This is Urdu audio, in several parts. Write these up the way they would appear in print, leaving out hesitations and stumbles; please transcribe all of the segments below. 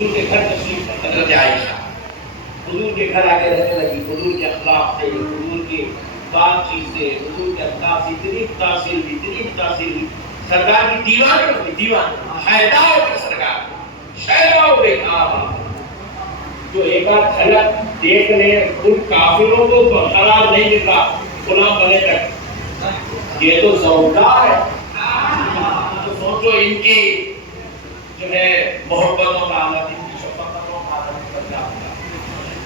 حضور کے گھر تشریف حضرت عائشہ حضور کے گھر آ کے رہنے لگی. حضور کے اخلاق سے، حضور کی بات چیت سے، حضور کے انداز سے اتنی تاثیر ہوئی. سرکار کی دیوان ہو گئی، دیوان شہدا ہو گئی، سرکار شہدا ہو گئی. جو ایک بار جھلک دیکھ لے ان کافروں کو خراب نہیں ملتا غلام بنے تک. یہ تو ذوقدار ہے. تو سوچو ان کی جو ہے محبتوں کا عالم، ان کی شفقتوں کا عالم پر کیا ہوگا.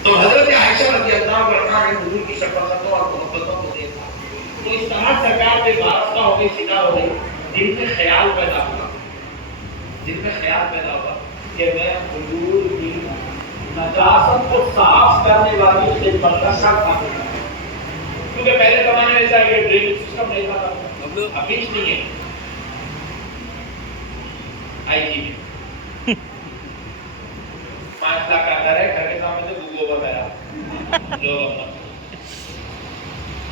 تو حضرت عائشہ رضی اللہ عنہا نے حضور کی شفقتوں اور محبتوں کو دیکھا تو اس طرح سرکار پہ وابستہ ہو گئی، فدا ہو گئی. دل میں خیال پیدا ہوا کہ میں حضور کی نجاست کو صاف کرنے والی خدمت کا شرط حاصل کروں. کیونکہ پہلے زمانے میں ایسا یہ ڈرینیج سسٹم نہیں تھا، اب بیچ نہیں ہے. آئی جی میں 5 لاکھ کا گھر ہے، گھر کے سامنے سے گوبر بہ رہا لوگ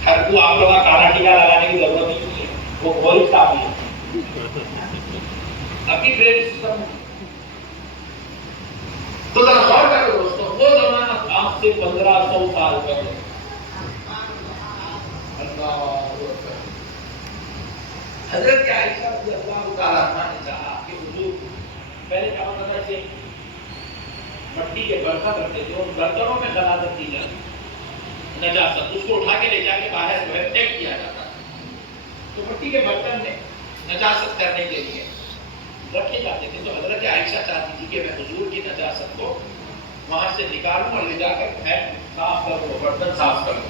گھر کو آپ لوگ کا کالا ٹیکا لگانے کی ضرورت ہی نہیں ہے، وہ بہت کافی ہے. ابھی ڈرینیج سسٹم تو ذرا غور کرو دوستوں، وہ زمانہ آج سے 1500 سال پہلے. حضرت عائشہ رضی اللہ تعالیٰ عنہا نے چاہا کہ حضور پہلے کیا ہوتا تھا کہ مٹی کے برتن رکھتے تھے، ان برتنوں میں غلاظت کی جاتی، نجاست اس کو اٹھا کے لے جا کے باہر جو ہے پھینک دیا جاتا. تو مٹی کے برتن میں نجاست کرنے کے لیے رکھے جاتے تھے. تو حضرت عائشہ چاہتی تھی کہ میں حضور کی نجاست کو وہاں سے نکالوں اور لے جا کر میں صاف کروں، برتن صاف کروں.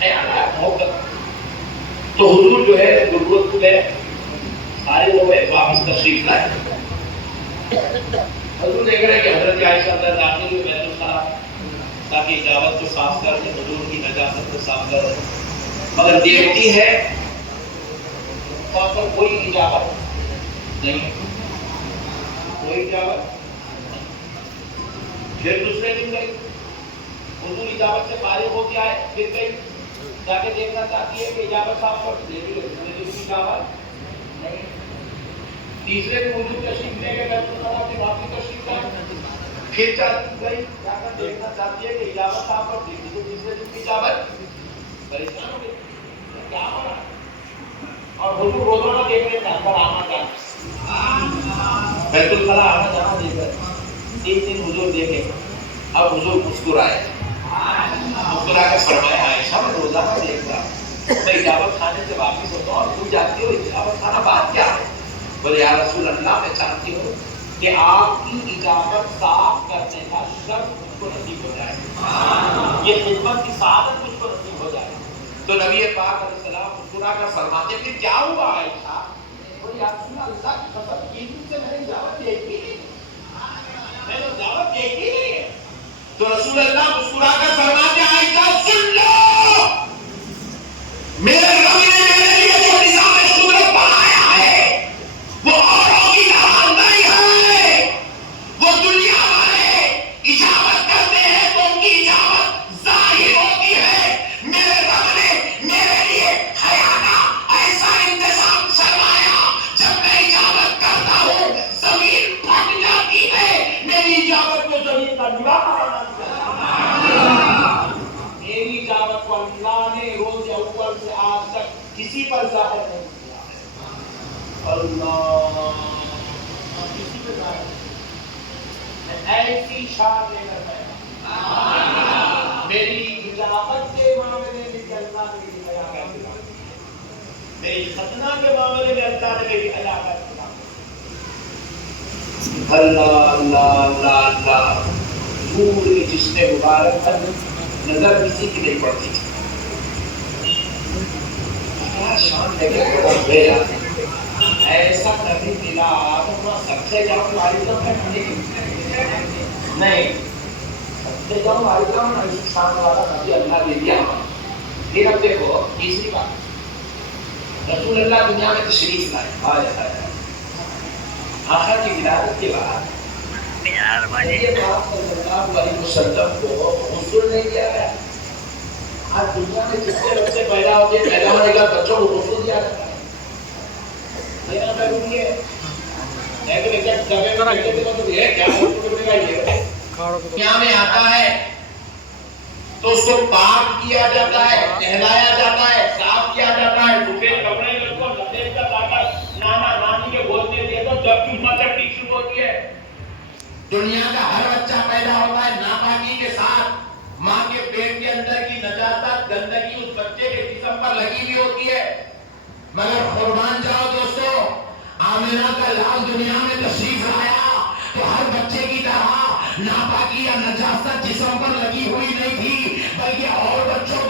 خیالات محبت. تو حضور جو ہے غربت میں سارے لوگ واپس تشریف لائے. حضور دیکھ رہے کہ حضرت عائشہ اندر داخل ہوئی بیت الخلا تاکہ اجابت کو صاف کر دے، حضور کی نجاست کو صاف کر دے. مگر دیکھتی ہے وہاں پر کوئی اجابت نہیں، کوئی اجابت. پھر دوسرے دن گئی، حضور اجابت سے فارغ ہو گیا ہے، پھر گئی جا کے دیکھنا چاہتی ہے کہ اجابت صاحب پر دے دی، اجابت نہیں. تیسرے دن حضور تشریف لے کے بیت الخلا سے واپسی تشریف لائے، پھر چاہتی گئی جا کر دیکھنا چاہتی ہے کہ اجابت صاحب پر دے دی، تو تیسرے دن کی اجابت. پریشان ہو گئی کیا ہو رہا ہے. اور حضور روزانہ دیکھ رہے ہیں اندر آنا جانا، بیت الخلا آنا جانا دیکھ رہے. 3 دن حضور دیکھے. اب حضور مسکرائے، مسکرا کے فرمایا عائشہ میں روزانہ دیکھتا میں اجابت کھانے سے واپس ہوتا ہوں اور تم جانتی ہو اجابت کھانا بات کیا ہے. بولے یا رسول اللہ میں چاہتی ہوں کہ آپ کی اجابت صاف کرنے کا شرط مجھ کو نصیب ہو جائے، یہ خدمت کی سعادت مجھ کو نصیب ہو جائے. تو نبی پاک علیہ السلام مسکرا کر فرماتے پھر کیا ہوا عائشہ؟ بولے یا رسول اللہ کی قسم 3 دن سے میں نے اجابت دیکھی نہیں، میں نے اجابت دیکھی نہیں ہے. تو رسول اللہ مسکرا کر فرماتے عائشہ سن لو، میرے رب نے میرے لیے جو نظام قدرت بنایا ہے وہ اوروں کی نافرمانی ہے. وہ دنیا والے اجابت کرتے ہیں تو ان کی اجابت ظاہر ہوتی ہے. میرے رب نے میرے لیے حیا کا ایسا انتظام فرمایا، جب میں اجابت کرتا ہوں زمین پھٹ جاتی ہے. میری اجابت کو زمین کا دیوار میری اجابت کو اللہ نے روز اول سے آج تک کسی پر ظاہر نہیں کیا ہے. اللہ کسی پر ظاہر نہیں. ایسی شان لے کر میری اجابت کے معاملے میں کہ اللہ نے میری حیا کا انتظام کیا، میری ختنہ کے معاملے میں اللہ نے میری حیا کا انتظام کیا. اللہ اللہ اللہ اللہ. پورے جسم مبارک پر نظر کسی کی نہیں پڑتی تھی. کیا شان ہے کہ بہت بھیجا ایسا نبی ملا تو سب سے جاؤ والدہ ہے نہیں، سب سے جاؤ والدہ ایسی شان والا نبی اللہ دے دیا. پھر اب دیکھو تیسری بات، رسول اللہ دنیا میں تشریف لائے آخر کی ولادت کے بعد یہ بات صلی اللہ علیہ وسلم کو غسل نہیں دیا گیا. آج دنیا میں جتنے بچے پیدا ہوتے ہیں پیدا ہونے کا بچوں کو غسل دیا جاتا ہے. دینا ضروری ہے. دنیا میں آتا ہے تو اس کو پاک کیا جاتا ہے، نہلایا جاتا ہے، صاف کیا جاتا ہے، سفید کپڑے میں اس کو لپیٹ کر لا کر نانا نانی کے گود میں دے دو، جب چوما چٹی شروع ہوتی ہے۔ دنیا کا ہر بچہ پیدا ہوتا ہے ناپاکی کے ساتھ، ماں کے پیٹ کے اندر کی نجاست گندگی اس بچے کے جسم پر لگی ہوئی ہوتی ہے، مگر قربان جاؤ دوستو، آمنہ کا لال دنیا میں تشریف لایا تو ہر بچے کی طرح ناپاکی یا نجاست جسم پر لگی ہوئی نہیں تھی، بلکہ اور بچوں